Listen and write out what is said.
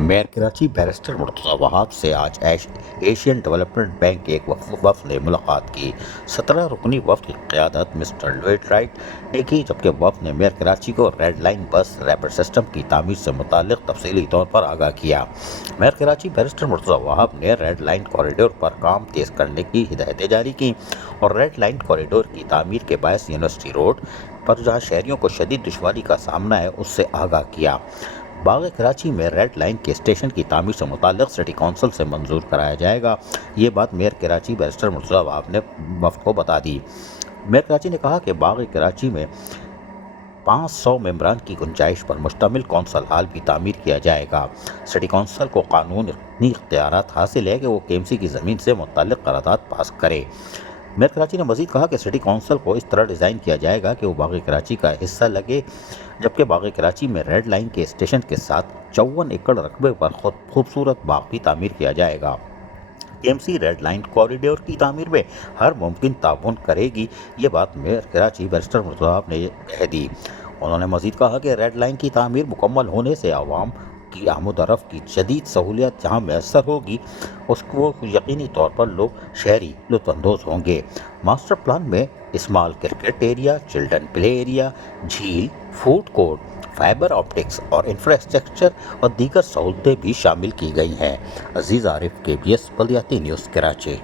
Mayor Karachi barrister Murtaza Wahab से आज Asian development bank के एक वफ़द ने मुलाकात की। 17 रुकनी वफ़द की क़यादत मिस्टर लॉयड राइट ने की, जबकि वफ़द ने मेयर कराची को रेड लाइन बस रैपिड सिस्टम की तामीर से मुताल्लिक़ तफसीली तौर पर आगाह किया। मेयर कराची बैरिस्टर मुर्तज़ा वहाब ने रेड लाइन कॉरिडोर पर काम तेज़ करने की हिदायतें जारी की और रेड लाइन कॉरिडोर की तामीर के बायस यूनिवर्सिटी रोड पर जहाँ शहरियों को शदीद दुश्वारी का सामना है उससे आगाह किया। बाग कराची में रेड लाइन के स्टेशन की तामीर से मुताल्लिक़ सिटी कौंसिल से मंजूर कराया जाएगा। ये बात मेयर कराची बैरिस्टर मुर्तज़ा वहाब ने वफ़द को बता दी। मेयर कराची ने कहा कि बाग कराची में 500 मेंबरान की गुंजाइश पर मुश्तमिल कौंसल हाल भी तामीर किया जाएगा। सिटी कौंसिल को कानून इतनी इख्तियारात हासिल है कि वो केएमसी की ज़मीन से मुतल्लिक़ करारदाद पास करे। मेयर कराची ने मज़ीद कहा कि सिटी कौंसिल को इस तरह डिज़ाइन किया जाएगा कि वो बाग कराची का हिस्सा लगे, जबकि बाग कराची में रेड लाइन के स्टेशन के साथ 54 एकड़ रकबे पर खूबसूरत बाग भी तामीर किया जाएगा। केएमसी रेड लाइन कॉरिडोर की तामीर में हर मुमकिन ताउन करेगी। ये बात मेयर कराची बैरिस्टर मुर्तज़ा ने कह दी। उन्होंने मज़ीद कहा कि रेड लाइन की तामीर मुकम्मल होने से आवाम की आमद-ओ-रफ़्त की जदीद सहूलियत जहाँ मैसर होगी, उसको यकीनी तौर पर लोग शहरी लुत्फ़अंदोज़ होंगे। मास्टर प्लान में small cricket area, children play area, झील, फूड कोर्ट, फाइबर ऑप्टिक्स और इंफ्रास्ट्रक्चर और दीगर सहूलतें भी शामिल की गई हैं। अजीज़ आरिफ, KBS बल्दियाती न्यूज़, कराची।